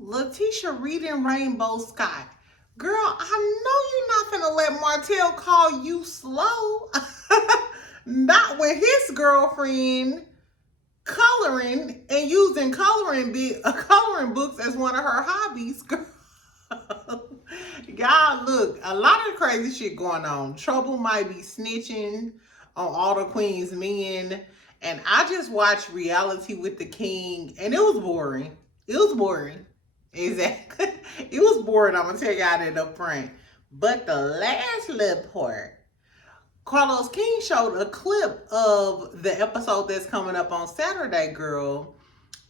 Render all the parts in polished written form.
LaTisha reading Rainbow Sky. Girl, I know you're not finna let Martell call you slow. Not with his girlfriend coloring and using coloring books as one of her hobbies. Girl. Y'all, look, a lot of crazy shit going on. Trouble might be snitching on all the queen's men. And I just watched Reality with the King, and it was boring. It was boring. Exactly. It was boring. I'm going to tell y'all that up front. But the last little part, Carlos King showed a clip of the episode that's coming up on Saturday, girl,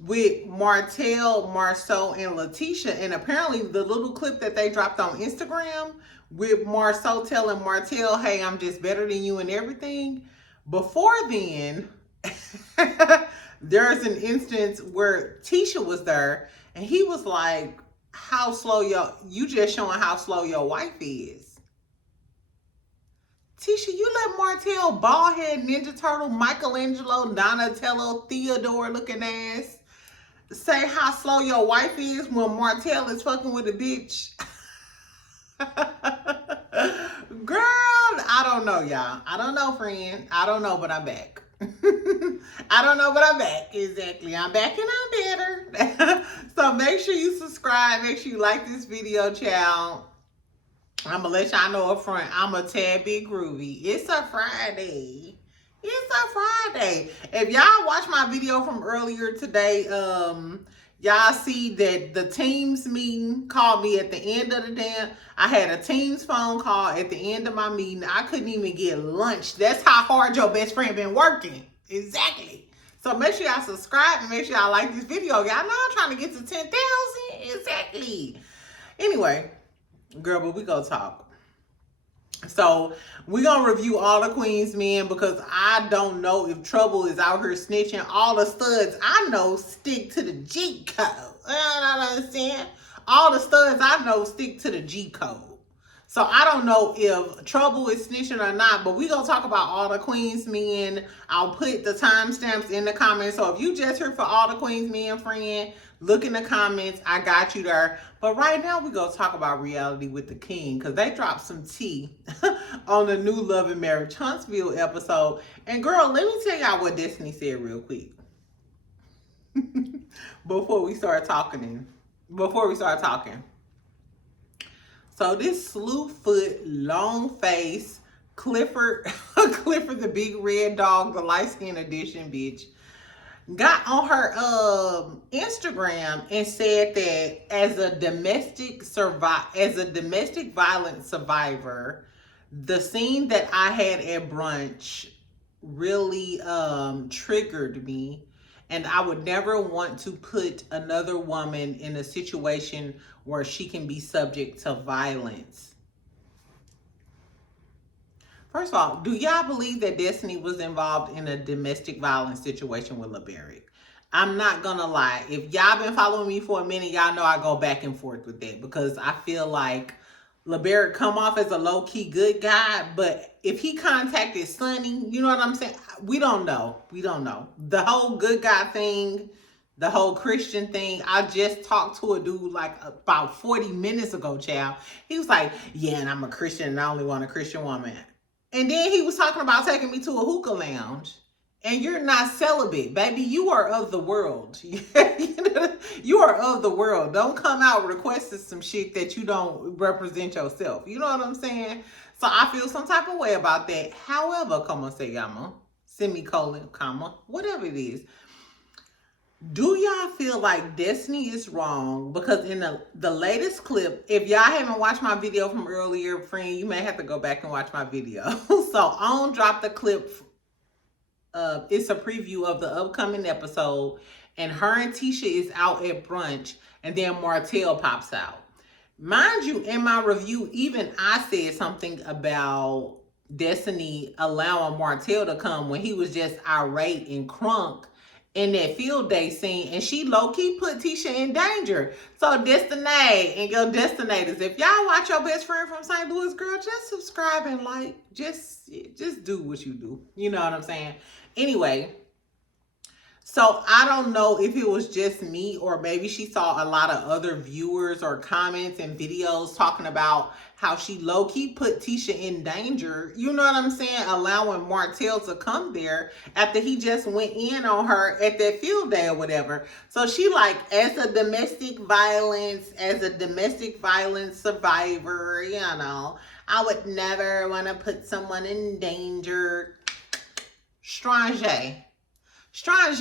with Martell, Marceau, and LaTisha. And apparently the little clip that they dropped on Instagram with Marceau telling Martell, hey, I'm just better than you and everything. Before then, there's an instance where Tisha was there and he was like, how slow you just showing how slow your wife is. Tisha, you let Martell, bald-head Ninja Turtle, Michelangelo, Donatello, Theodore looking ass say how slow your wife is when Martell is fucking with a bitch. Girl, I don't know, y'all. I don't know, friend. I don't know, but I'm back. I don't know, but I'm back. Exactly. I'm back and I'm better. So make sure you subscribe. Make sure you like this video, child. I'm going to let y'all know up front, I'm a tad bit groovy. It's a Friday. It's a Friday. If y'all watch my video from earlier today, y'all see that the Teams meeting called me at the end of the day. I had a Teams phone call at the end of my meeting. I couldn't even get lunch. That's how hard your best friend been working. Exactly. So make sure y'all subscribe and make sure y'all like this video. Y'all know I'm trying to get to 10,000. Exactly. Anyway, girl, but we gonna talk. So we're gonna review all the Queen's men because I don't know if Trouble is out here snitching. All the studs I know stick to the G code. I don't understand. All the studs I know stick to the G code. So I don't know if Trouble is snitching or not, but we're gonna talk about all the Queen's men. I'll put the timestamps in the comments. So if you just here for all the Queen's men, friend, look in the comments. I got you there. But right now we're gonna talk about Reality with the King because they dropped some tea on the new Love and Marriage Huntsville episode. And girl, let me tell y'all what Destiny said real quick. Before we start talking. So this slewfoot, long face, Clifford the big red dog, the light skin edition bitch, got on her Instagram and said that as a domestic violence survivor, the scene that I had at brunch really triggered me. And I would never want to put another woman in a situation where she can be subject to violence. First of all, do y'all believe that Destiny was involved in a domestic violence situation with LeBarrick? I'm not gonna lie. If y'all been following me for a minute, y'all know I go back and forth with that because I feel like LeBarrick come off as a low-key good guy, but if he contacted Sonny, you know what I'm saying? We don't know. We don't know. The whole good guy thing, the whole Christian thing, I just talked to a dude like about 40 minutes ago, child. He was like, yeah, and I'm a Christian and I only want a Christian woman. And then he was talking about taking me to a hookah lounge. And you're not celibate, baby. You are of the world. You are of the world. Don't come out requesting some shit that you don't represent yourself. You know what I'm saying? So I feel some type of way about that. However, como se llama, semicolon, comma, whatever it is. Do y'all feel like Destiny is wrong? Because in the latest clip, if y'all haven't watched my video from earlier, friend, you may have to go back and watch my video. So on drop the clip. It's a preview of the upcoming episode, and her and Tisha is out at brunch, and then Martell pops out. Mind you, in my review, even I said something about Destiny allowing Martell to come when he was just irate and crunk in that field day scene, and she low-key put Tisha in danger. So Destiny and your destinators, if y'all watch your best friend from St. Louis, girl, just subscribe and like. Just do what you do. You know what I'm saying? Anyway, So I don't know if it was just me or maybe she saw a lot of other viewers or comments and videos talking about how she low-key put Tisha in danger. You know what I'm saying? Allowing Martell to come there after he just went in on her at that field day or whatever. So she like, as a domestic violence survivor, you know, I would never want to put someone in danger. Strange. Strange,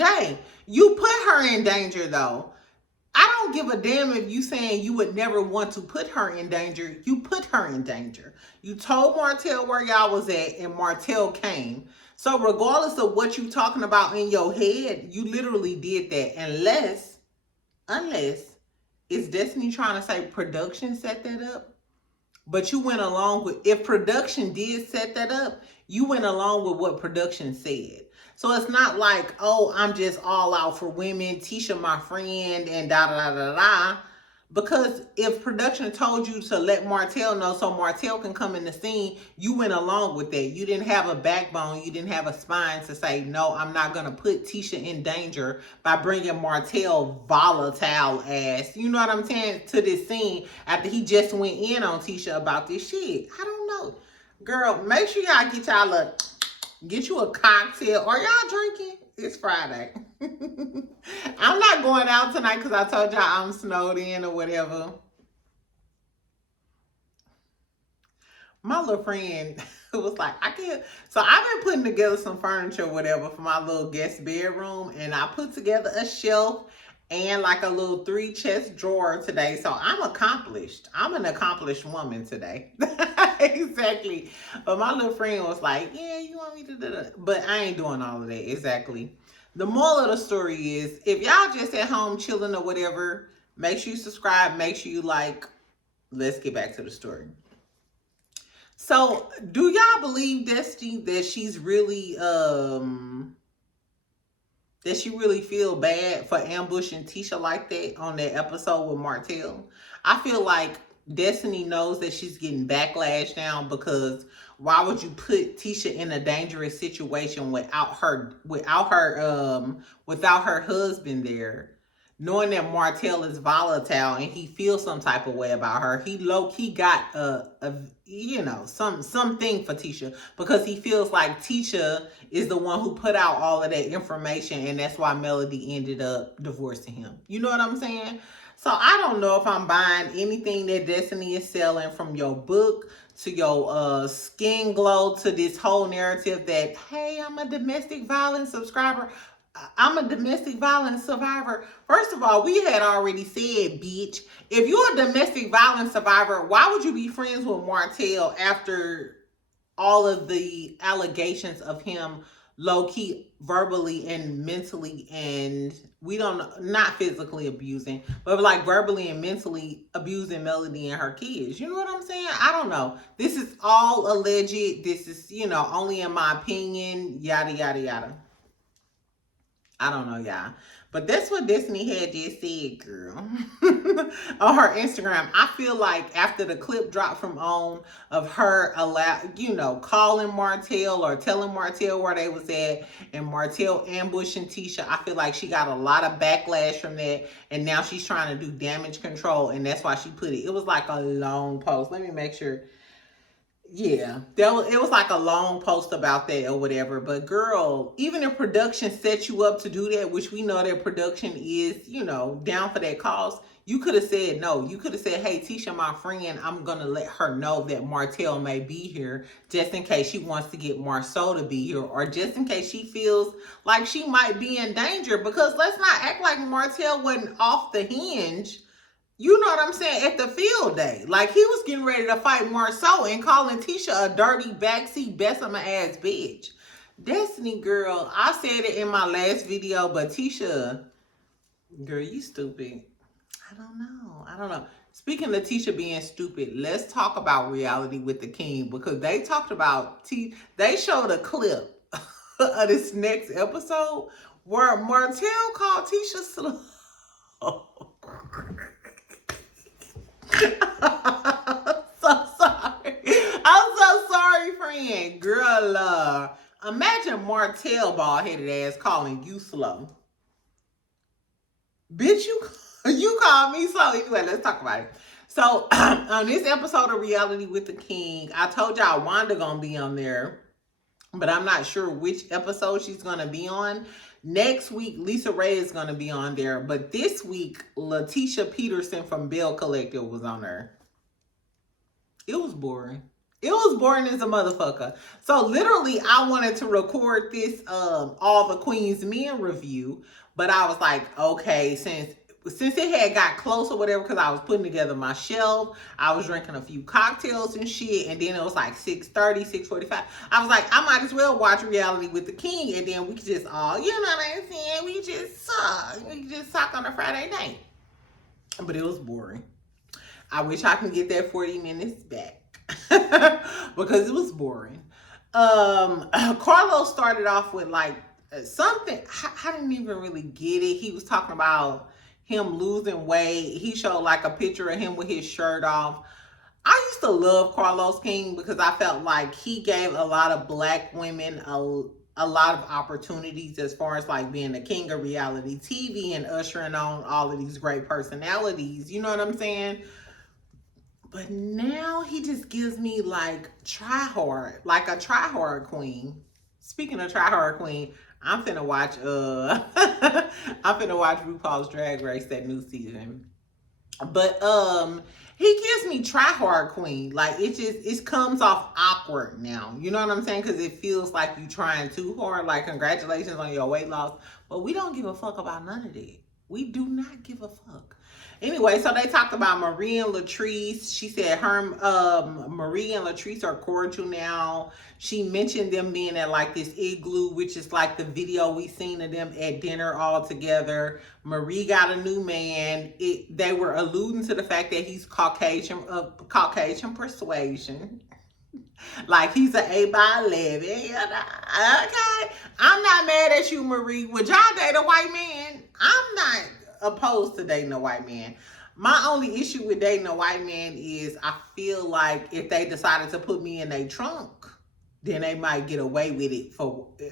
you put her in danger though. I don't give a damn if you saying you would never want to put her in danger. You put her in danger. You told Martell where y'all was at and Martell came. So regardless of what you talking about in your head, you literally did that. Unless is Destiny trying to say production set that up? But you went along with, if production did set that up, you went along with what production said. So it's not like, oh, I'm just all out for women, Tisha my friend, and da da da da da. Because if production told you to let Martell know so Martell can come in the scene, you went along with that. You didn't have a backbone. You didn't have a spine to say, no, I'm not going to put Tisha in danger by bringing Martell volatile ass, you know what I'm saying, to this scene after he just went in on Tisha about this shit. I don't know. Girl, make sure y'all get you a cocktail. Are y'all drinking? It's Friday. I'm not going out tonight because I told y'all I'm snowed in or whatever. My little friend was like, I can't. So I've been putting together some furniture or whatever for my little guest bedroom. And I put together a shelf and like a little 3 chest drawer today. So I'm accomplished. I'm an accomplished woman today. Exactly. But my little friend was like, yeah, you want me to do that? But I ain't doing all of that. Exactly. The moral of the story is, if y'all just at home chilling or whatever, make sure you subscribe, make sure you like. Let's get back to the story. So, do y'all believe, Destiny, that she's really, that she really feel bad for ambushing Tisha like that on that episode with Martell? I feel like Destiny knows that she's getting backlash now, because why would you put Tisha in a dangerous situation without her husband there? Knowing that Martell is volatile and he feels some type of way about her, he low-key got something for Tisha, because he feels like Tisha is the one who put out all of that information, and that's why Melody ended up divorcing him. You know what I'm saying? So I don't know if I'm buying anything that Destiny is selling, from your book to your skin glow to this whole narrative that, hey, I'm a domestic violence subscriber. I'm a domestic violence survivor. First of all, we had already said, bitch, if you're a domestic violence survivor, why would you be friends with Martell after all of the allegations of him low-key verbally and mentally, and we don't, not physically abusing, but like verbally and mentally abusing Melody and her kids? You know what I'm saying? I don't know. This is all alleged. This is, only in my opinion, yada, yada, yada. I don't know, y'all. But that's what Destiny had just said, girl. On her Instagram. I feel like after the clip dropped from OWN of her calling Martell or telling Martell where they was at, and Martell ambushing Tisha, I feel like she got a lot of backlash from that, and now she's trying to do damage control, and that's why she put it. It was like a long post. Let me make sure. Yeah, it was like a long post about that or whatever. But girl, even if production set you up to do that, which we know that production is, down for that cause, you could have said no. You could have said, hey, Tisha, my friend, I'm going to let her know that Martell may be here just in case she wants to get Marceau to be here, or just in case she feels like she might be in danger. Because let's not act like Martell wasn't off the hinge. You know what I'm saying? At the field day. Like, he was getting ready to fight Marceau and calling Tisha a dirty, backseat, Bessemer ass bitch. Destiny, girl, I said it in my last video, but Tisha, girl, you stupid. I don't know. Speaking of Tisha being stupid, let's talk about Reality with the King, because they talked about, they showed a clip of this next episode where Martell called Tisha slow. I'm so sorry, friend. Girl, imagine Martell bald-headed ass calling you slow. Bitch, you called me. So anyway, let's talk about it. So on this episode of Reality with the King, I told y'all Wanda gonna be on there, but I'm not sure which episode she's gonna be on. Next week, Lisa Ray is gonna be on there, but this week, LaTisha Peterson from Belle Collective was on there. It was boring. It was boring as a motherfucker. So literally, I wanted to record this All the Queen's Men review, but I was like, okay, since it had got close or whatever, because I was putting together my shelf, I was drinking a few cocktails and shit, and then it was like 6:30, 6:45. I was like, I might as well watch Reality with the King, and then we could just all, you know what I'm saying? We just talk on a Friday night. But it was boring. I wish I can get that 40 minutes back. Because it was boring. Carlos started off with like something. I didn't even really get it. He was talking about him losing weight. He showed like a picture of him with his shirt off. I used to love Carlos King because I felt like he gave a lot of black women a lot of opportunities as far as like being the king of reality TV and ushering on all of these great personalities. You know what I'm saying? But now he just gives me like try hard, like a try hard queen. Speaking of try hard queen, I'm finna watch I'm finna watch RuPaul's Drag Race, that new season. But he gives me try hard queen. Like it comes off awkward now. You know what I'm saying? Because it feels like you trying too hard. Like congratulations on your weight loss. But we don't give a fuck about none of that. We do not give a fuck. Anyway, so they talked about Marie and Latrice. She said Marie and Latrice are cordial now. She mentioned them being at like this igloo, which is like the video we seen of them at dinner all together. Marie got a new man. They were alluding to the fact that he's Caucasian persuasion. Like he's an 8x11. Okay. I'm not mad at you, Marie. Would y'all date a white man? I'm not opposed to dating a white man. My only issue with dating a white man is I feel like if they decided to put me in their trunk, then they might get away with it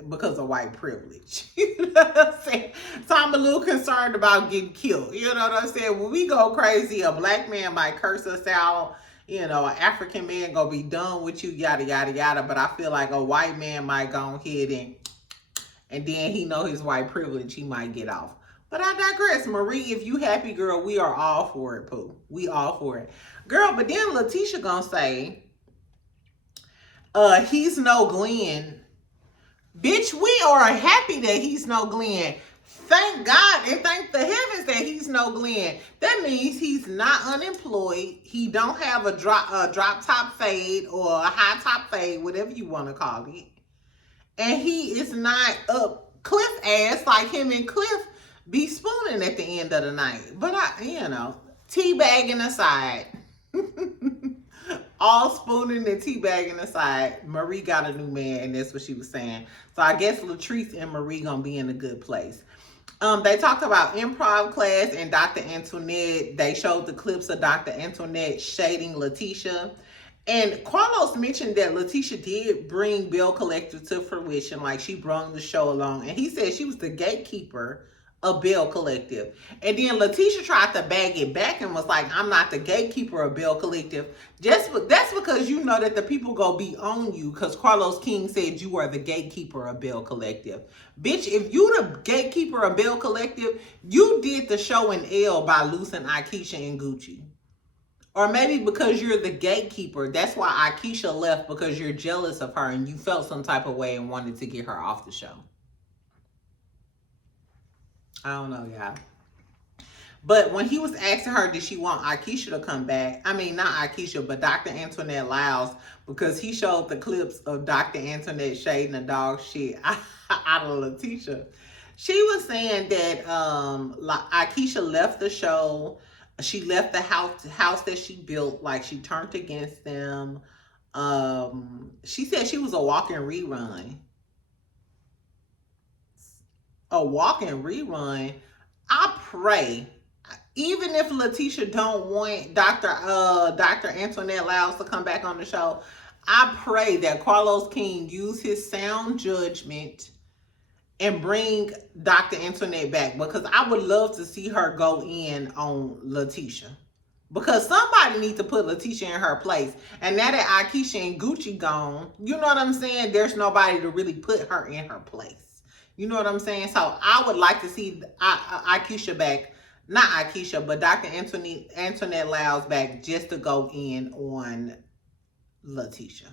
because of white privilege. You know what I'm saying? So I'm a little concerned about getting killed. You know what I'm saying? When we go crazy, a black man might curse us out. You know, an African man gonna be done with you, yada, yada, yada. But I feel like a white man might go ahead and then he know his white privilege, he might get off. But I digress. Marie, if you happy, girl, we are all for it, Pooh. We all for it. Girl, but then LaTisha gonna say, he's no Glenn. Bitch, we are happy that he's no Glenn. Thank God and thank the heavens that he's no Glenn. That means he's not unemployed. He don't have a drop top fade or a high top fade, whatever you want to call it. And he is not up Cliff ass like him and Cliff be spooning at the end of the night. But teabagging aside. All spooning and teabagging aside, Marie got a new man, and that's what she was saying. So I guess Latrice and Marie gonna be in a good place. They talked about improv class and Dr. Antoinette. They showed the clips of Dr. Antoinette shading LaTisha. And Carlos mentioned that LaTisha did bring Belle Collective to fruition, like she brought the show along. And he said she was the gatekeeper of Belle Collective. And then LaTisha tried to bag it back and was like, I'm not the gatekeeper of Belle Collective. That's because you know that the people go be on you because Carlos King said you are the gatekeeper of Belle Collective. Bitch, if you the gatekeeper of Belle Collective, you did the show in L by losing Akeisha and Gucci. Or maybe because you're the gatekeeper, that's why Akeisha left, because you're jealous of her and you felt some type of way and wanted to get her off the show. I don't know, y'all. But when he was asking her, did she want Akeisha to come back? I mean, not Akeisha, but Dr. Antoinette Lyles, because he showed the clips of Dr. Antoinette shading the dog shit out of LaTisha. She was saying that Akeisha left the show. She left the house that she built, like she turned against them. She said she was a walking rerun. A walking rerun. I pray, even if LaTisha don't want Dr. Antoinette Lyles to come back on the show, I pray that Carlos King use his sound judgment and bring Dr. Antoinette back, because I would love to see her go in on LaTisha. Because somebody needs to put LaTisha in her place. And now that Akeisha and Gucci gone, you know what I'm saying? There's nobody to really put her in her place. You know what I'm saying? So I would like to see Akeisha back. Not Akeisha, but Dr. Antoinette Lyles back, just to go in on LaTisha.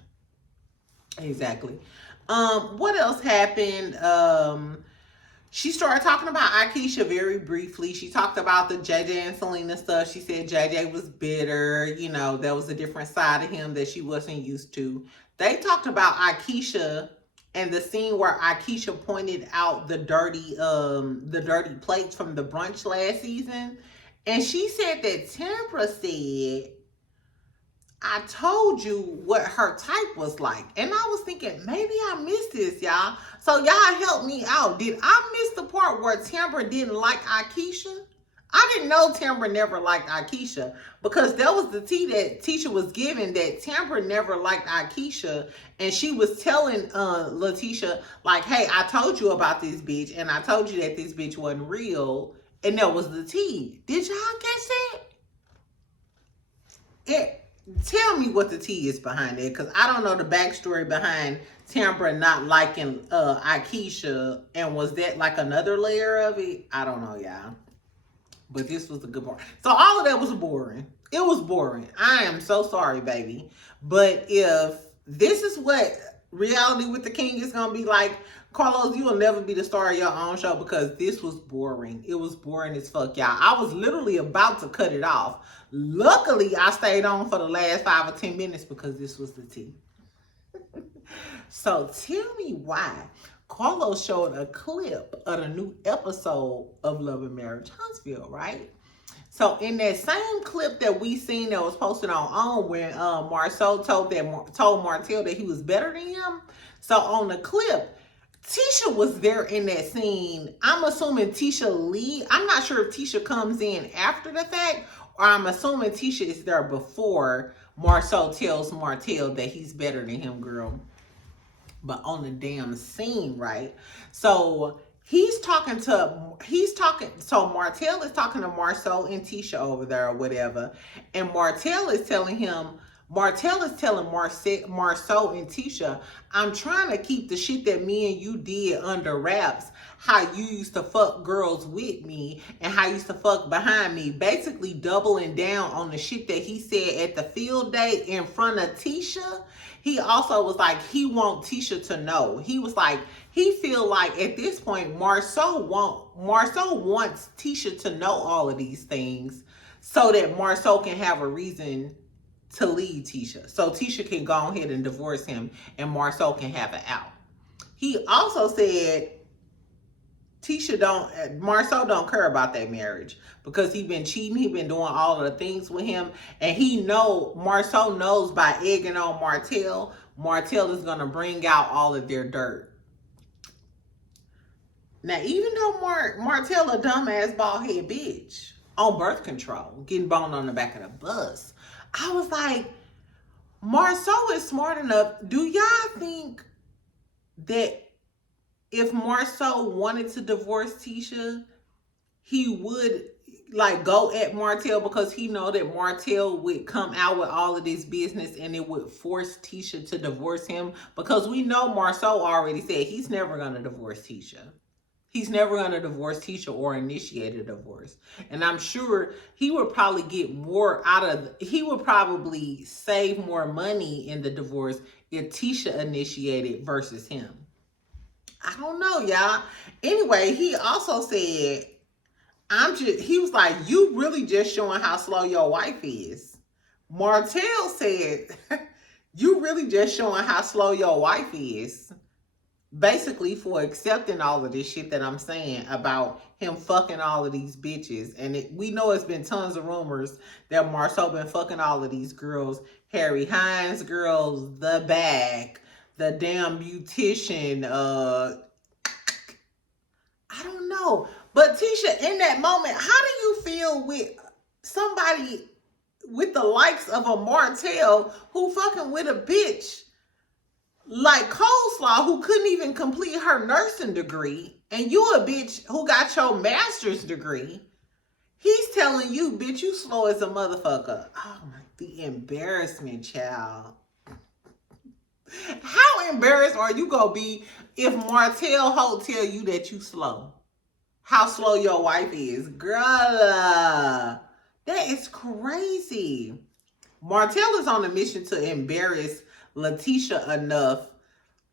Exactly. What else happened? She started talking about Akeisha very briefly. She talked about the JJ and Selena stuff. She said JJ was bitter. You know, there was a different side of him that she wasn't used to. They talked about Akeisha and the scene where Akeisha pointed out the dirty plates from the brunch last season. And she said that Tambra said, I told you what her type was like. And I was thinking, maybe I missed this, y'all. So y'all help me out. Did I miss the part where Tambra didn't like Akeisha? I didn't know Tambra never liked Akeisha, because that was the tea that Tisha was giving, that Tambra never liked Akeisha. And she was telling LaTisha, like, hey, I told you about this bitch, and I told you that this bitch wasn't real. And that was the tea. Did y'all catch that? Tell me what the tea is behind it, because I don't know the backstory behind Tambra not liking Akeisha, and was that like another layer of it? I don't know, y'all. But this was a good part. So all of that was boring. It was boring. I am so sorry, baby. But if this is what reality with the king is going to be like, Carlos, you will never be the star of your own show, because this was boring. It was boring as fuck, y'all. I was literally about to cut it off. Luckily, I stayed on for the last 5 or 10 minutes, because this was the tea. So tell me why Carlos showed a clip of the new episode of Love and Marriage Huntsville, right? So in that same clip that we seen that was posted on when Marceau told Martell that he was better than him. So on the clip, Tisha was there in that scene. I'm assuming Tisha lead. I'm not sure if Tisha comes in after the fact, or I'm assuming Tisha is there before Marceau tells Martell that he's better than him, girl. But on the damn scene, right? So so Martell is talking to Marceau and Tisha over there or whatever. And Martell is telling Marceau and Tisha, I'm trying to keep the shit that me and you did under wraps. How you used to fuck girls with me and how you used to fuck behind me. Basically doubling down on the shit that he said at the field day in front of Tisha. He also was like, he want Tisha to know. He was like, he feel like at this point, Marceau wants Tisha to know all of these things so that Marceau can have a reason to leave Tisha. So Tisha can go ahead and divorce him and Marceau can have it out. He also said Marceau don't care about that marriage, because he been cheating, he been doing all of the things with him, and Marceau knows by egging on Martell is gonna bring out all of their dirt. Now, even though Martell a dumbass bald-head bitch on birth control, getting boned on the back of the bus, I was like, Marceau is smart enough. Do y'all think that if Marceau wanted to divorce Tisha, he would like go at Martell, because he know that Martell would come out with all of this business and it would force Tisha to divorce him? Because we know Marceau already said he's never going to divorce Tisha. He's never going to divorce Tisha or initiate a divorce. And I'm sure he would probably get more he would probably save more money in the divorce if Tisha initiated versus him. I don't know, y'all. Anyway, he also said, he was like, you really just showing how slow your wife is. Martell said, you really just showing how slow your wife is. Basically for accepting all of this shit that I'm saying about him fucking all of these bitches. And we know it's been tons of rumors that Marceau been fucking all of these girls. Harry Hines girls, The Bag, the damn beautician, I don't know. But Tisha, in that moment, how do you feel with somebody with the likes of a Martell who fucking with a bitch Like Coleslaw, who couldn't even complete her nursing degree, and you a bitch who got your master's degree. He's telling you, bitch, you slow as a motherfucker. Oh my, the embarrassment, child. How embarrassed are you gonna be if Martell Holt tell you that you slow? How slow your wife is, girl. That is crazy. Martell is on a mission to embarrass LaTisha enough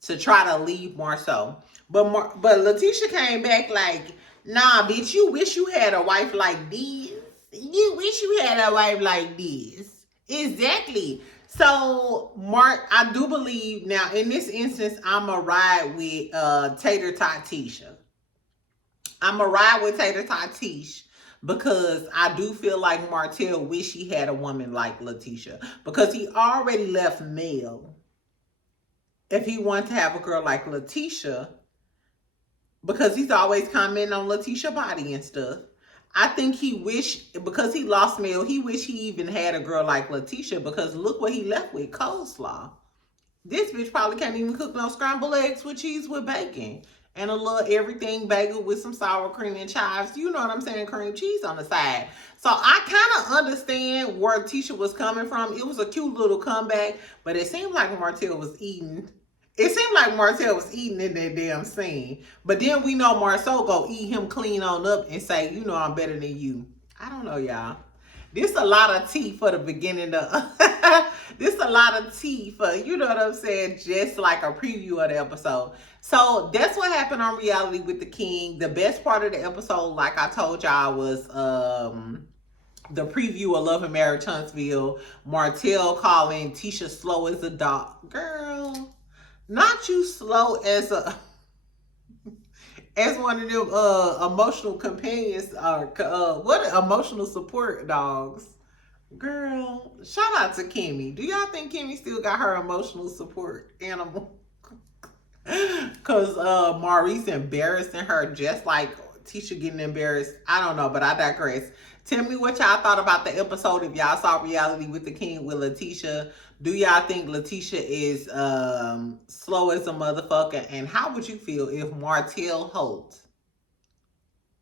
to try to leave Marceau. But LaTisha came back like, nah, bitch, you wish you had a wife like this. You wish you had a wife like this. Exactly. So, Mark, I do believe now in this instance, I'm a ride with Tater Tot Tisha. I'm a ride with Tater Tot Tish because I do feel like Martell wish he had a woman like LaTisha because he already left Mel. If he wanted to have a girl like LaTisha, because he's always commenting on LaTisha body and stuff. I think he wish, because he lost Mel, he wish he even had a girl like LaTisha because look what he left with, coleslaw. This bitch probably can't even cook no scrambled eggs with cheese with bacon. And a little everything bagel with some sour cream and chives. You know what I'm saying? Cream cheese on the side. So I kind of understand where Tisha was coming from. It was a cute little comeback. But it seemed like Martell was eating. It seemed like Martell was eating in that damn scene. But then we know Marceau go eat him clean on up and say, you know I'm better than you. I don't know, y'all. This a lot of tea for the beginning of this a lot of tea for, you know what I'm saying, just like a preview of the episode. So that's what happened on Reality with the King. The best part of the episode, like I told y'all, was the preview of Love and Marriage Huntsville. Martell calling Tisha slow as a dog. Girl, not you slow as a as one of them emotional companions or what emotional support dogs. Girl, shout out to Kimmy. Do y'all think Kimmy still got her emotional support animal? Because Maurice embarrassing her just like Tisha getting embarrassed. I don't know, but I digress. Tell me what y'all thought about the episode. If y'all saw Reality with the King with LaTisha, do y'all think LaTisha is slow as a motherfucker? And how would you feel if Martell Holt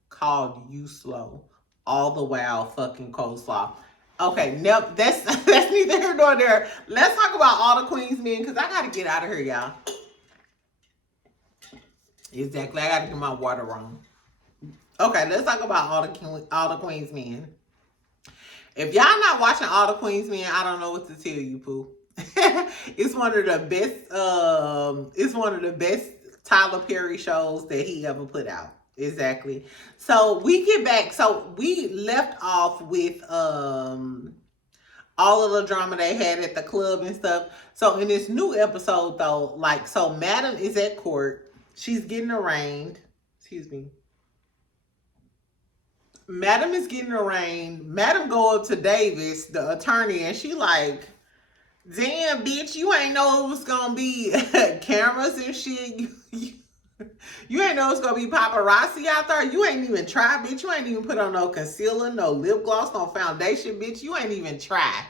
called you slow all the while fucking coleslaw? Okay, nope, that's neither here nor there. Let's talk about all the Queens men because I gotta get out of here, y'all. Exactly, I gotta get my water on. Okay, let's talk about all the Queens men. If y'all not watching all the Queens men, I don't know what to tell you, Pooh. It's one of the best. It's one of the best Tyler Perry shows that he ever put out. Exactly. So we get back. So we left off with all of the drama they had at the club and stuff. So in this new episode, though, like, so Madam is at court. She's getting arraigned. Excuse me. Madam is getting arraigned. Madam go up to Davis, the attorney, and she like, damn, bitch, you ain't know it was gonna be cameras and shit. You ain't know it's gonna be paparazzi out there. You ain't even try, bitch. You ain't even put on no concealer, no lip gloss, no foundation, bitch. You ain't even try.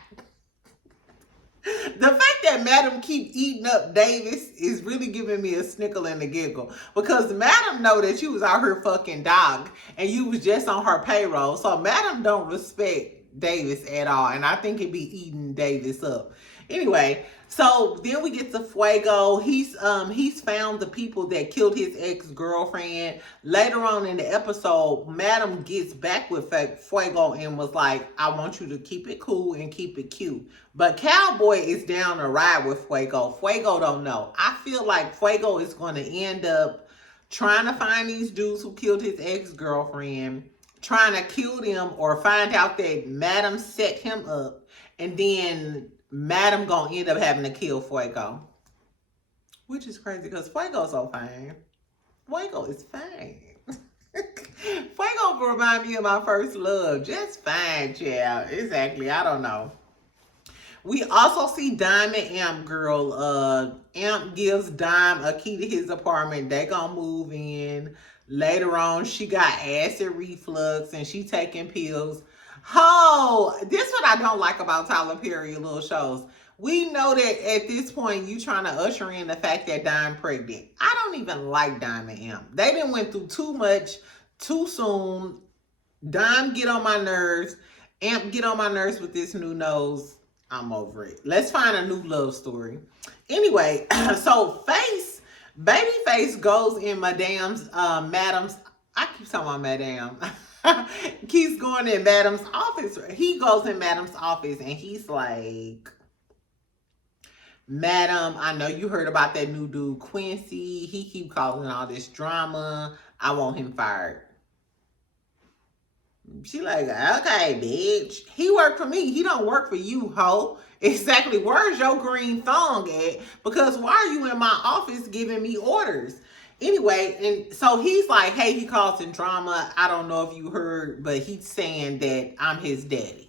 The fact that Madam keep eating up Davis is really giving me a snickle and a giggle because Madam know that you was out here fucking dog and you was just on her payroll. So Madam don't respect Davis at all, and I think it be eating Davis up. Anyway, so then we get to Fuego. He's found the people that killed his ex-girlfriend. Later on in the episode, Madam gets back with Fuego and was like, I want you to keep it cool and keep it cute. But Cowboy is down to ride with Fuego. Fuego don't know. I feel like Fuego is going to end up trying to find these dudes who killed his ex-girlfriend, trying to kill them or find out that Madam set him up, and then Madam gonna end up having to kill Fuego. Which is crazy because Fuego's so fine. Fuego is fine. Fuego remind me of my first love. Just fine, child. Exactly. I don't know. We also see Dime and Amp girl. Amp gives Dime a key to his apartment. They gonna move in. Later on, she got acid reflux and she taking pills. Oh, this is what I don't like about Tyler Perry little shows. We know that at this point you trying to usher in the fact that Dime pregnant. I don't even like Dime and Imp. They done went through too much too soon. Dime get on my nerves. Amp get on my nerves with this new nose. I'm over it. Let's find a new love story. Anyway, so Babyface goes in Madam's I keep talking about Madame. Keeps going in Madam's office. He goes in Madam's office and he's like, Madam, I know you heard about that new dude Quincy. He keep causing all this drama. I want him fired. She like, okay, bitch. He worked for me. He don't work for you, hoe. Exactly. Where's your green thong at? Because why are you in my office giving me orders? Anyway, and so he's like, hey, he causing drama. I don't know if you heard, but he's saying that I'm his daddy.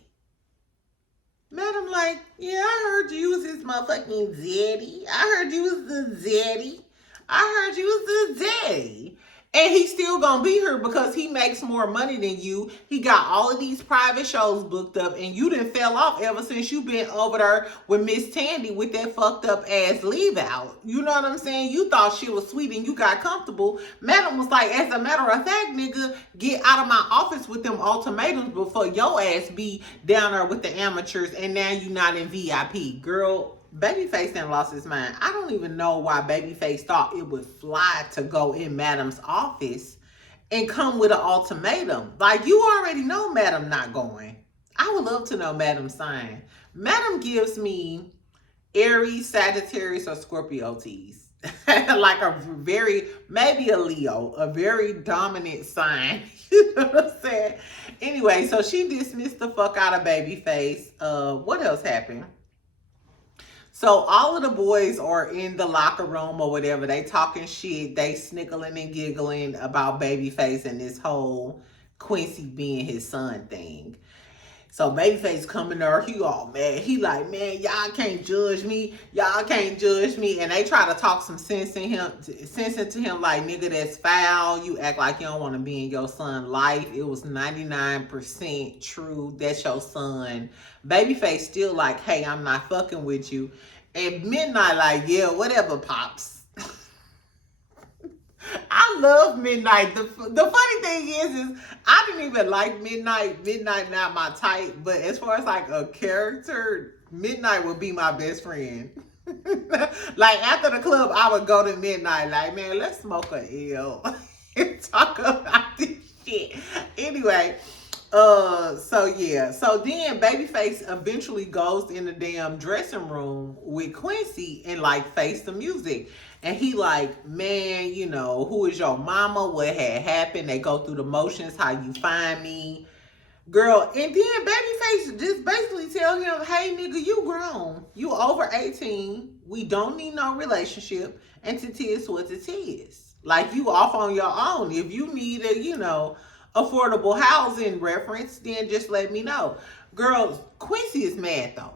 Madam like, yeah, I heard you was his motherfucking daddy. I heard you was the daddy. I heard you was the daddy. And he's still gonna be here because he makes more money than you. He got all of these private shows booked up, and you done fell off ever since you been over there with Miss Tandy with that fucked up ass leave out. You know what I'm saying? You thought she was sweet and you got comfortable. Madam was like, as a matter of fact, nigga, get out of my office with them ultimatums before your ass be down there with the amateurs, and now you not in VIP. Girl, Babyface done lost his mind. I don't even know why Babyface thought it would fly to go in Madam's office and come with an ultimatum. Like, you already know Madam not going. I would love to know Madam's sign. Madam gives me Aries, Sagittarius, or Scorpio teas. Like a very, maybe a Leo, a very dominant sign. You know what I'm saying? Anyway, so she dismissed the fuck out of Babyface. What else happened? So all of the boys are in the locker room or whatever. They talking shit. They snickling and giggling about Babyface and this whole Quincy being his son thing. So Babyface coming there, he all mad. He like, man, y'all can't judge me. Y'all can't judge me. And they try to talk some sense into him like, nigga, that's foul. You act like you don't want to be in your son's life. It was 99% true. That's your son. Babyface still like, hey, I'm not fucking with you. And Midnight like, yeah, whatever, Pops. I love Midnight. The funny thing is I didn't even like Midnight. Midnight not my type, but as far as like a character, Midnight would be my best friend. Like after the club, I would go to Midnight like, man, let's smoke a L and talk about this shit. Anyway, so yeah. So then Babyface eventually goes in the damn dressing room with Quincy and like face the music. And he like, man, you know, who is your mama? What had happened? They go through the motions, how you find me. Girl, and then Babyface just basically tell him, hey, nigga, you grown. You over 18. We don't need no relationship. And it is what it is. Like, you off on your own. If you need a, you know, affordable housing reference, then just let me know. Girl, Quincy is mad, though.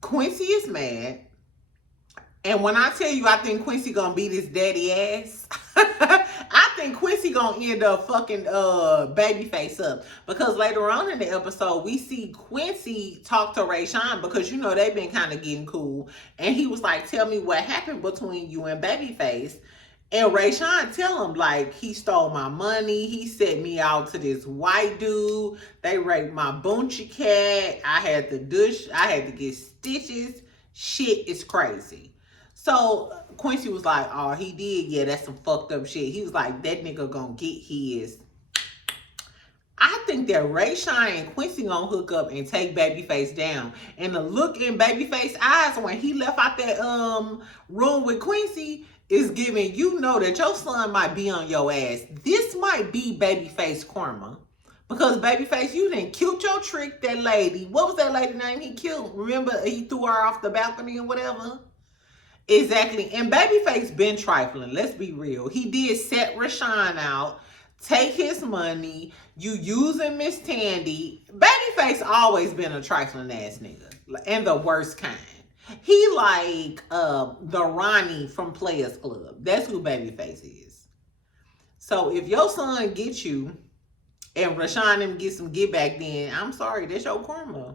Quincy is mad. And when I tell you I think Quincy gonna beat his daddy ass, I think Quincy gonna end up fucking Babyface up. Because later on in the episode, we see Quincy talk to Rayshawn because, you know, they've been kind of getting cool. And he was like, tell me what happened between you and Babyface. And Rayshawn tell him, like, he stole my money. He sent me out to this white dude. They raped my Boonchie cat. I had to get stitches. Shit is crazy. So Quincy was like, oh, he did. Yeah, that's some fucked up shit. He was like, that nigga gonna get his. I think that Rayshawn and Quincy gonna hook up and take Babyface down. And the look in Babyface's eyes when he left out that room with Quincy is giving you know that your son might be on your ass. This might be Babyface karma. Because Babyface, you done killed your trick, that lady. What was that lady name he killed? Remember he threw her off the balcony or whatever? Exactly. And Babyface been trifling. Let's be real. He did set Rashawn out, take his money. You using Miss Tandy. Babyface always been a trifling ass nigga. And the worst kind. He like the Ronnie from Players Club. That's who Babyface is. So if your son gets you and Rashawn him get some get back, then I'm sorry, that's your karma.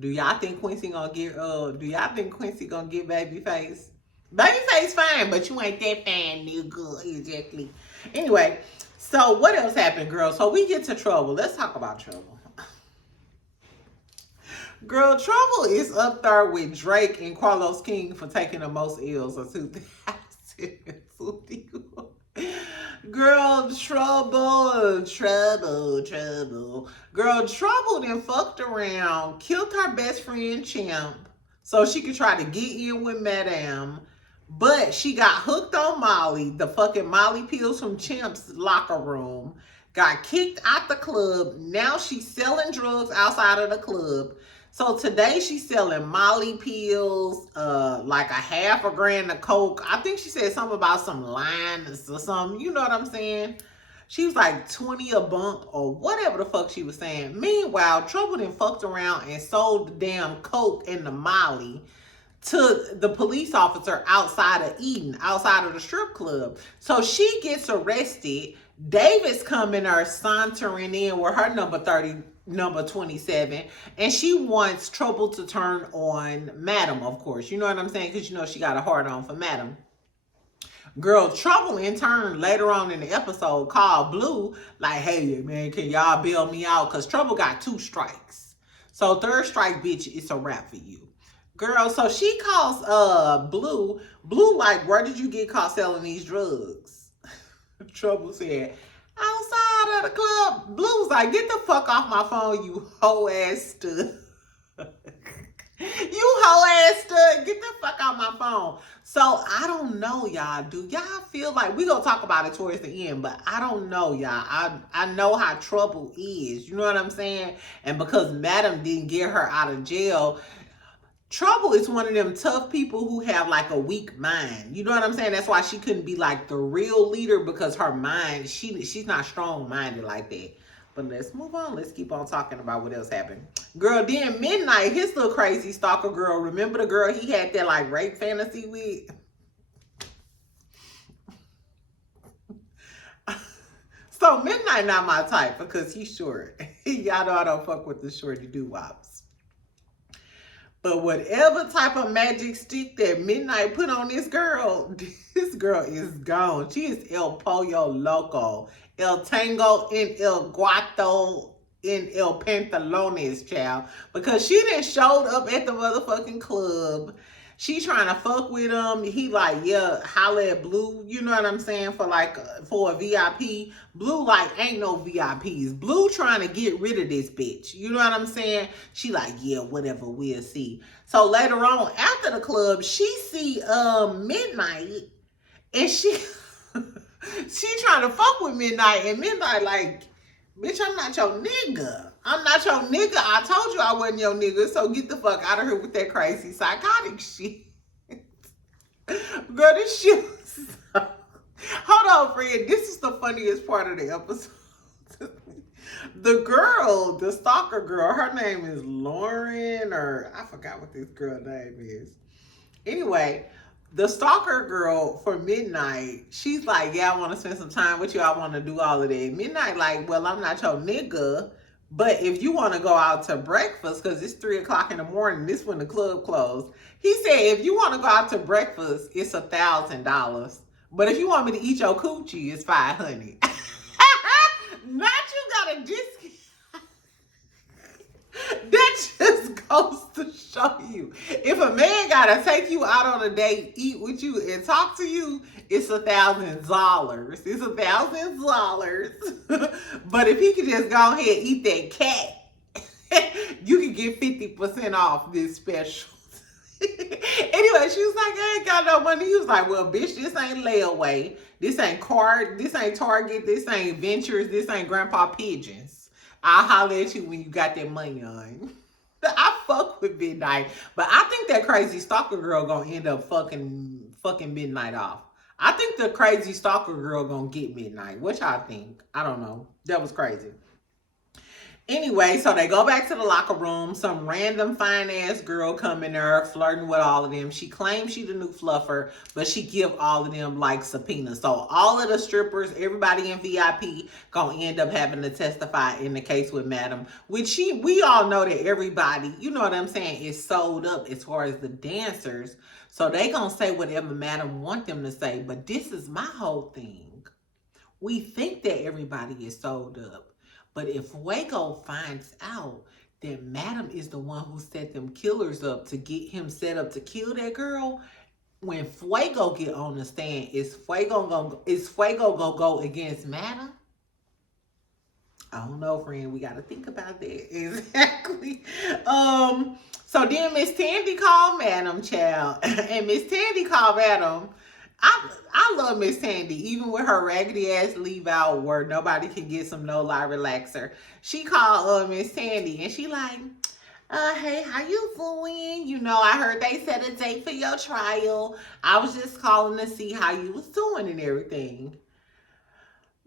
Do y'all think Quincy gonna get do y'all think Quincy gonna get Babyface? Babyface fine, but you ain't that fine, nigga. Exactly. Anyway, so what else happened, girl? So we get to Trouble. Let's talk about Trouble. Girl, Trouble is up there with Drake and Carlos King for taking the most L's of 2021. Girl, trouble. Girl, Trouble then fucked around, killed her best friend Champ so she could try to get in with Madame. But she got hooked on Molly, the fucking Molly pills from Champ's locker room, got kicked out the club. Now she's selling drugs outside of the club. So today she's selling Molly pills, like a half a grand of coke. I think she said something about some lines or something. You know what I'm saying? She was like 20 a bump or whatever the fuck she was saying. Meanwhile, Trouble then fucked around and sold the damn coke and the Molly to the police officer outside of Eden, outside of the strip club. So she gets arrested. David's coming her sauntering in with her number 27, and she wants Trouble to turn on Madam, of course. You know what I'm saying? Because you know she got a hard on for Madam. Girl, Trouble in turn later on in the episode called Blue, like, hey man, can y'all bail me out? Because Trouble got 2 strikes. So third strike, bitch, it's a wrap for you. Girl, so she calls Blue. Blue like, where did you get caught selling these drugs? Trouble said, outside of the club. Blue was like, get the fuck off my phone, you hoe ass stud. You hoe ass stud. Get the fuck off my phone. So I don't know, y'all. Do y'all feel like, we gonna talk about it towards the end, but I don't know, y'all. I know how Trouble is. You know what I'm saying? And because Madam didn't get her out of jail, Trouble is one of them tough people who have like a weak mind. You know what I'm saying? That's why she couldn't be like the real leader, because her mind, she's not strong-minded like that. But let's move on. Let's keep on talking about what else happened. Girl, then Midnight, his little crazy stalker girl. Remember the girl he had that like rape fantasy with? So Midnight not my type because he's short. Y'all know I don't fuck with the shorty doo-wops. But whatever type of magic stick that Midnight put on this girl is gone. She is El Pollo Loco, El Tango en El Guato en El Pantalones, child. Because she done showed up at the motherfucking club. She trying to fuck with him. He like, yeah, holla at Blue. You know what I'm saying? For a VIP. Blue like, ain't no VIPs. Blue trying to get rid of this bitch. You know what I'm saying? She like, yeah, whatever, we'll see. So later on, after the club, she see Midnight. And she trying to fuck with Midnight. And Midnight like, bitch, I'm not your nigga. I'm not your nigga. I told you I wasn't your nigga. So get the fuck out of here with that crazy psychotic shit. Girl, this shit was so... Hold on, friend. This is the funniest part of the episode. The girl, the stalker girl, her name is Lauren, or I forgot what this girl's name is. Anyway, the stalker girl for Midnight, she's like, yeah, I want to spend some time with you. I want to do all of that. Midnight like, well, I'm not your nigga. But if you want to go out to breakfast, because it's 3 o'clock in the morning, this when the club closed. He said, if you want to go out to breakfast, it's $1,000. But if you want me to eat your coochie, it's $500. Not you got a discount. That just goes to show you. If a man gotta take you out on a date, eat with you, and talk to you, it's $1,000. It's $1,000. But if he could just go ahead and eat that cat, you can get 50% off this special. Anyway, she was like, I ain't got no money. He was like, well, bitch, this ain't layaway. This ain't Card. This ain't Target. This ain't Ventures. This ain't Grandpa Pigeons. I'll holler at you when you got that money on. I fuck with Midnight. But I think that crazy stalker girl gonna end up fucking Midnight off. I think the crazy stalker girl gonna get Midnight. What y'all think? I don't know. That was crazy. Anyway, so they go back to the locker room. Some random fine ass girl come in there flirting with all of them. She claims she the new fluffer, but she give all of them like subpoenas. So all of the strippers, everybody in VIP, gonna end up having to testify in the case with Madam. Which we all know that everybody, you know what I'm saying, is sold up as far as the dancers. So they gonna say whatever Madam want them to say. But this is my whole thing. We think that everybody is sold up. But if Fuego finds out that Madam is the one who set them killers up to get him set up to kill that girl, when Fuego get on the stand, is Fuego gonna go against Madam? I don't know, friend. We gotta think about that. Exactly. So then Miss Tandy called Madam, child. And Miss Tandy called Madam. I love Miss Tandy, even with her raggedy ass leave out where nobody can get some no lie relaxer. She called Miss Tandy and she like, hey, how you doing? You know, I heard they set a date for your trial. I was just calling to see how you was doing and everything.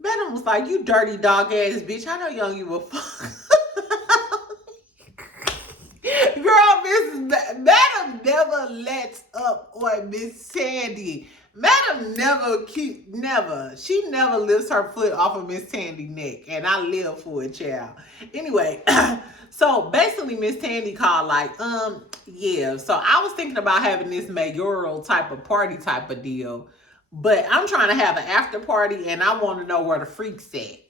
Madam was like, you dirty dog ass bitch. I know you don't give a fuck. Girl, Madam never lets up on Miss Tandy. Madam she never lifts her foot off of Miss Tandy's neck, and I live for it, child. Anyway, so basically Miss Tandy called like, yeah. So I was thinking about having this mayoral type of party type of deal, but I'm trying to have an after party, and I want to know where the freaks at.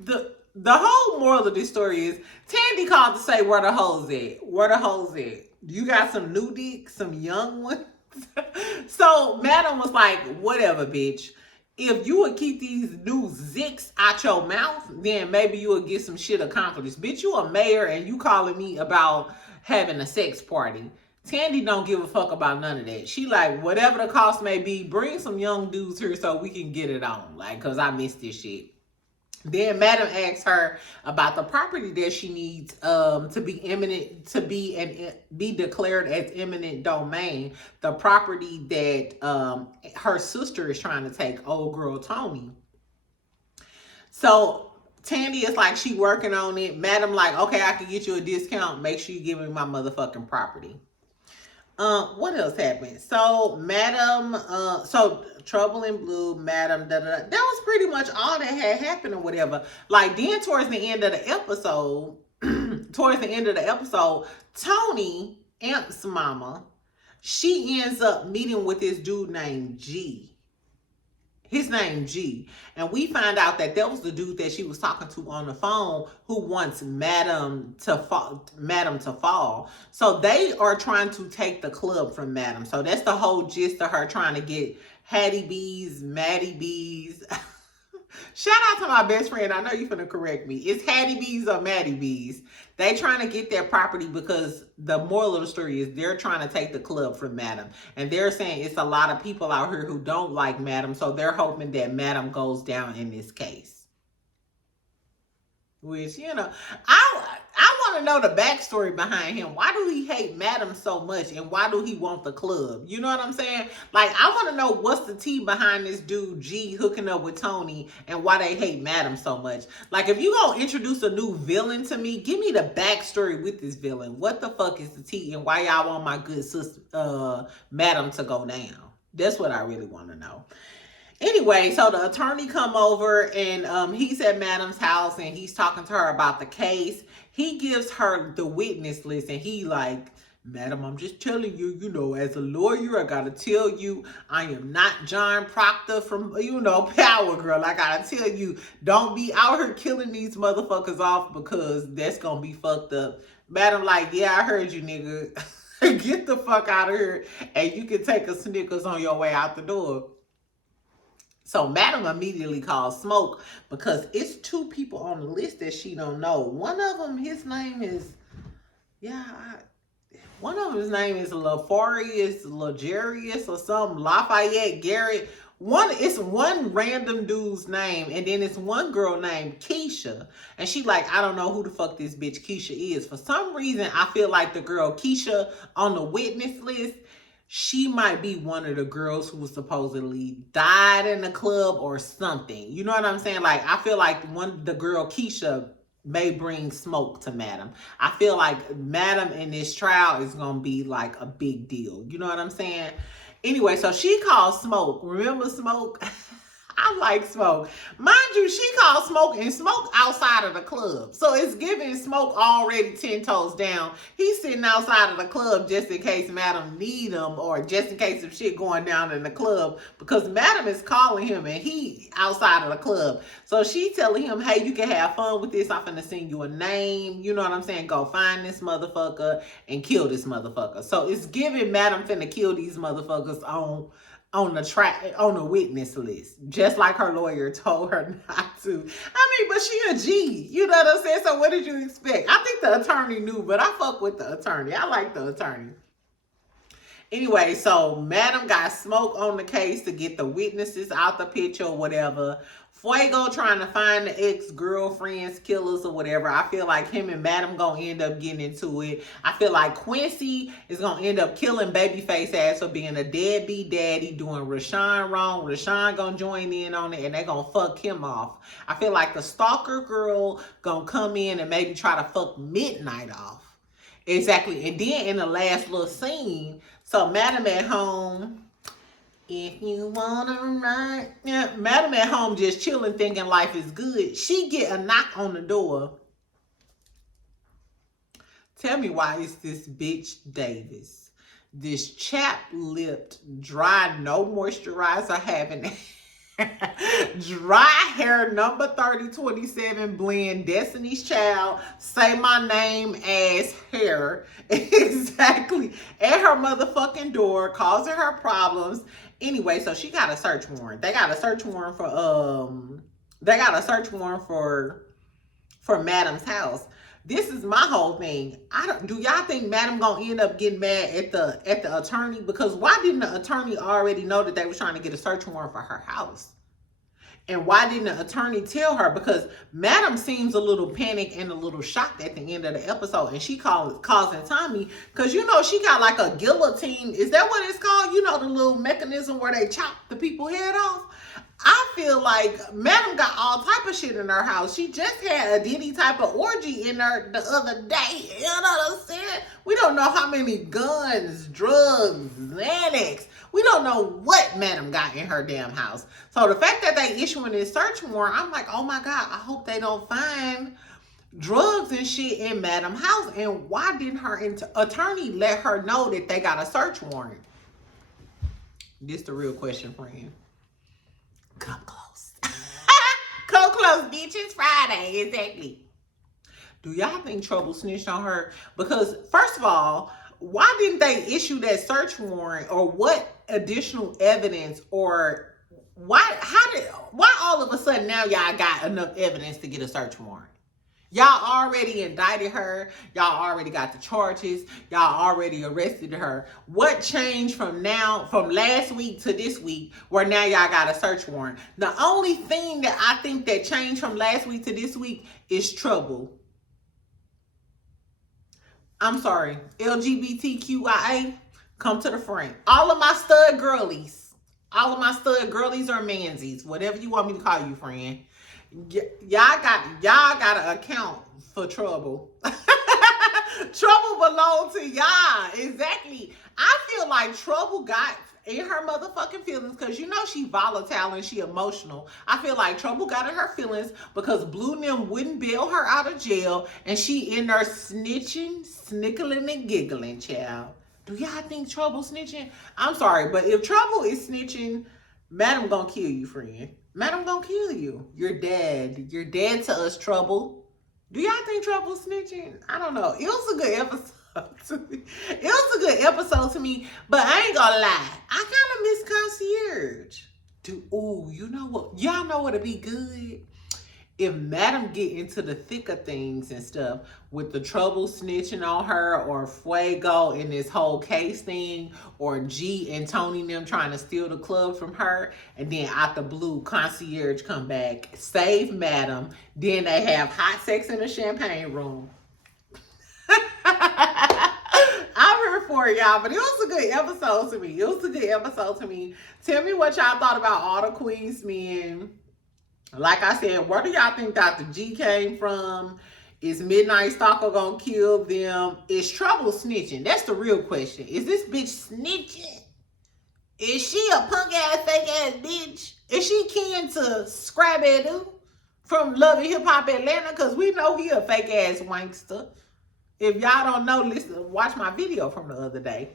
The whole moral of this story is Tandy called to say where the hoes at. Where the hoes at? You got some new dicks, some young ones? So Madam was like, whatever, bitch. If you would keep these new zicks out your mouth, then maybe you would get some shit accomplished. Bitch, you a mayor and you calling me about having a sex party. Tandy don't give a fuck about none of that. She like, whatever the cost may be, bring some young dudes here so we can get it on. Like, cause I missed this shit. Then Madam asks her about the property that she needs to be declared as eminent domain. The property that her sister is trying to take, old girl Tony. So Tandy is like, she working on it. Madam like, okay, I can get you a discount. Make sure you give me my motherfucking property. What else happened? So Madam, so Trouble in Blue, Madam, That was pretty much all that had happened or whatever. Like then towards the end of the episode, Tony, Amp's mama, she ends up meeting with this dude named G. His name G. And we find out that was the dude that she was talking to on the phone who wants Madam to fall. So they are trying to take the club from Madam. So that's the whole gist of her trying to get Hattie B's, Maddie B's. Shout out to my best friend. I know you're finna correct me. It's Hattie B's or Maddie B's. They trying to get their property because the moral of the story is they're trying to take the club from Madam. And they're saying it's a lot of people out here who don't like Madam. So they're hoping that Madam goes down in this case. Which, you know, I want to know the backstory behind him. Why do he hate Madam so much? And why do he want the club? You know what I'm saying? Like, I want to know what's the tea behind this dude G hooking up with Tony and why they hate Madam so much. Like, if you gonna introduce a new villain to me, give me the backstory with this villain. What the fuck is the tea and why y'all want my good sister, Madam, to go down? That's what I really want to know. Anyway, so the attorney come over and he's at Madam's house and he's talking to her about the case. He gives her the witness list and he like, Madam, I'm just telling you, you know, as a lawyer, I gotta tell you, I am not John Proctor from, you know, Power Girl. I gotta tell you, don't be out here killing these motherfuckers off because that's gonna be fucked up. Madam like, yeah, I heard you, nigga. Get the fuck out of here and you can take a Snickers on your way out the door. So Madam immediately calls Smoke because it's two people on the list that she don't know. One of them, his name is, one of them, his name is Lafarius, Legarius or something, Lafayette, Garrett. It's one random dude's name, and then it's one girl named Keisha. And she like, I don't know who the fuck this bitch Keisha is. For some reason, I feel like the girl Keisha on the witness list, she might be one of the girls who supposedly died in the club or something. You know what I'm saying? Like, I feel like the girl Keisha may bring smoke to Madam. I feel like Madam in this trial is gonna be like a big deal. You know what I'm saying? Anyway, so she called Smoke. Remember Smoke? I like Smoke. Mind you, she called Smoke and Smoke outside of the club. So it's giving Smoke already 10 toes down. He's sitting outside of the club just in case Madam need him or just in case of shit going down in the club because Madam is calling him and he outside of the club. So she telling him, hey, you can have fun with this. I'm finna send you a name. You know what I'm saying? Go find this motherfucker and kill this motherfucker. So it's giving Madam finna kill these motherfuckers on the witness list, just like her lawyer told her not to. I mean, but she a G, you know what I'm saying? So what did you expect? I think the attorney knew, but I fuck with the attorney. I like the attorney. Anyway, so Madam got Smoke on the case to get the witnesses out the picture or whatever. Fuego trying to find the ex-girlfriends, killers or whatever. I feel like him and Madam gonna end up getting into it. I feel like Quincy is gonna end up killing Babyface ass for being a deadbeat daddy, doing Rashawn wrong. Rashawn gonna join in on it and they gonna fuck him off. I feel like the stalker girl gonna come in and maybe try to fuck Midnight off. Exactly. And then in the last little scene, so Madam at home, if you wanna ride, yeah, Madam at home just chilling, thinking life is good. She get a knock on the door. Tell me why it's this bitch Davis, this chap-lipped, dry, no moisturizer having dry hair number 3027 blend Destiny's Child say my name as hair exactly at her motherfucking door, causing her problems. Anyway, so she got a search warrant. They got a search warrant for Madam's house. This is my whole thing. Do y'all think Madam gonna end up getting mad at the attorney? Because why didn't the attorney already know that they was trying to get a search warrant for her house? And why didn't the attorney tell her? Because Madam seems a little panicked and a little shocked at the end of the episode. And she causing Tommy, because you know she got like a guillotine. Is that what it's called? You know, the little mechanism where they chop the people's head off? I feel like Madam got all type of shit in her house. She just had a Diddy type of orgy in her the other day. You know what I'm saying? We don't know how many guns, drugs, Xanax. We don't know what Madam got in her damn house. So the fact that they issuing this search warrant, I'm like, oh my God, I hope they don't find drugs and shit in Madam's house. And why didn't her attorney let her know that they got a search warrant? This the real question, friend. Come close. Come close, bitch. It's Friday. Exactly. Do y'all think Trouble snitched on her? Because, first of all, why didn't they issue that search warrant, or what additional evidence, or why all of a sudden now y'all got enough evidence to get a search warrant? Y'all already indicted her. Y'all already got the charges. Y'all already arrested her. What changed from last week to this week where now y'all got a search warrant? The only thing that I think that changed from last week to this week is Trouble. I'm sorry, LGBTQIA, come to the front. All of my stud girlies or mansies, whatever you want me to call you, friend. Y'all gotta account for Trouble. Trouble belongs to y'all. Exactly. I feel like Trouble got in her motherfucking feelings because you know she volatile and she emotional. I feel like Trouble got in her feelings because Blue Nim wouldn't bail her out of jail and she in there snitching, snickling and giggling, child. Do y'all think Trouble snitching? I'm sorry, but if Trouble is snitching, Madam gonna kill you, friend. Madam gonna kill you. You're dead. You're dead to us, Trouble. Do y'all think Trouble's snitching? I don't know. It was a good episode to me. It was a good episode to me, but I ain't gonna lie. I kind of miss Concierge. You know what? Y'all know what'd be good? If Madam get into the thick of things and stuff with the Trouble snitching on her, or Fuego in this whole case thing, or G and Tony them trying to steal the club from her, and then out the blue, Concierge come back, save Madam, then they have hot sex in the champagne room. I'm here for it, y'all, but it was a good episode to me. Tell me what y'all thought about all the Queens men Like I said, where do y'all think Dr. G came from? Is Midnight Stalker gonna kill them? Is Trouble snitching? That's the real question. Is this bitch snitching? Is she a punk ass, fake ass bitch? Is she kin to Scrappy-Doo from Love and Hip Hop Atlanta? Because we know he a fake ass wankster. If y'all don't know, listen, watch my video from the other day.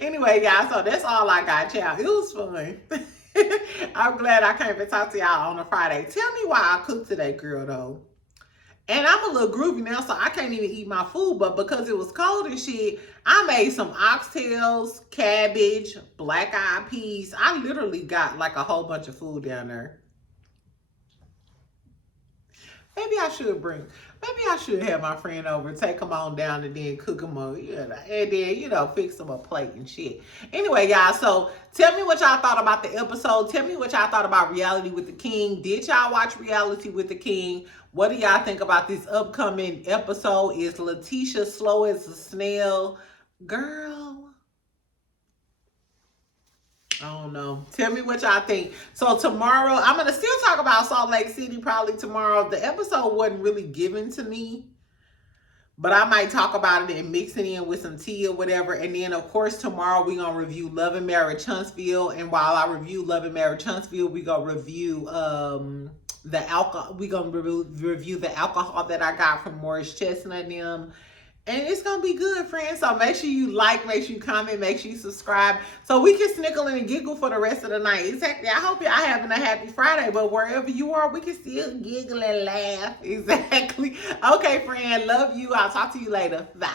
Anyway, y'all, so that's all I got, y'all. It was fun. I'm glad I came to talk to y'all on a Friday. Tell me why I cooked today, girl, though. And I'm a little groovy now, so I can't even eat my food. But because it was cold and shit, I made some oxtails, cabbage, black-eyed peas. I literally got like a whole bunch of food down there. Maybe I should have my friend over, take them on down and then cook them up, and then, fix them a plate and shit. Anyway, y'all, so tell me what y'all thought about the episode. Tell me what y'all thought about Reality with the King. Did y'all watch Reality with the King? What do y'all think about this upcoming episode? Is LaTisha slow as a snail? Girl, I don't know. Tell me what y'all think. So tomorrow, I'm going to still talk about Salt Lake City probably tomorrow. The episode wasn't really given to me, but I might talk about it and mix it in with some tea or whatever. And then, of course, tomorrow we're going to review Love and Marriage Huntsville. And while I review Love and Marriage Huntsville, we're going to review the alcohol. We're going to review the alcohol that I got from Morris Chestnut and them. And it's going to be good, friends. So make sure you like, make sure you comment, make sure you subscribe so we can snickle and giggle for the rest of the night. Exactly. I hope y'all having a happy Friday, but wherever you are, we can still giggle and laugh. Exactly. Okay, friend. Love you. I'll talk to you later. Bye.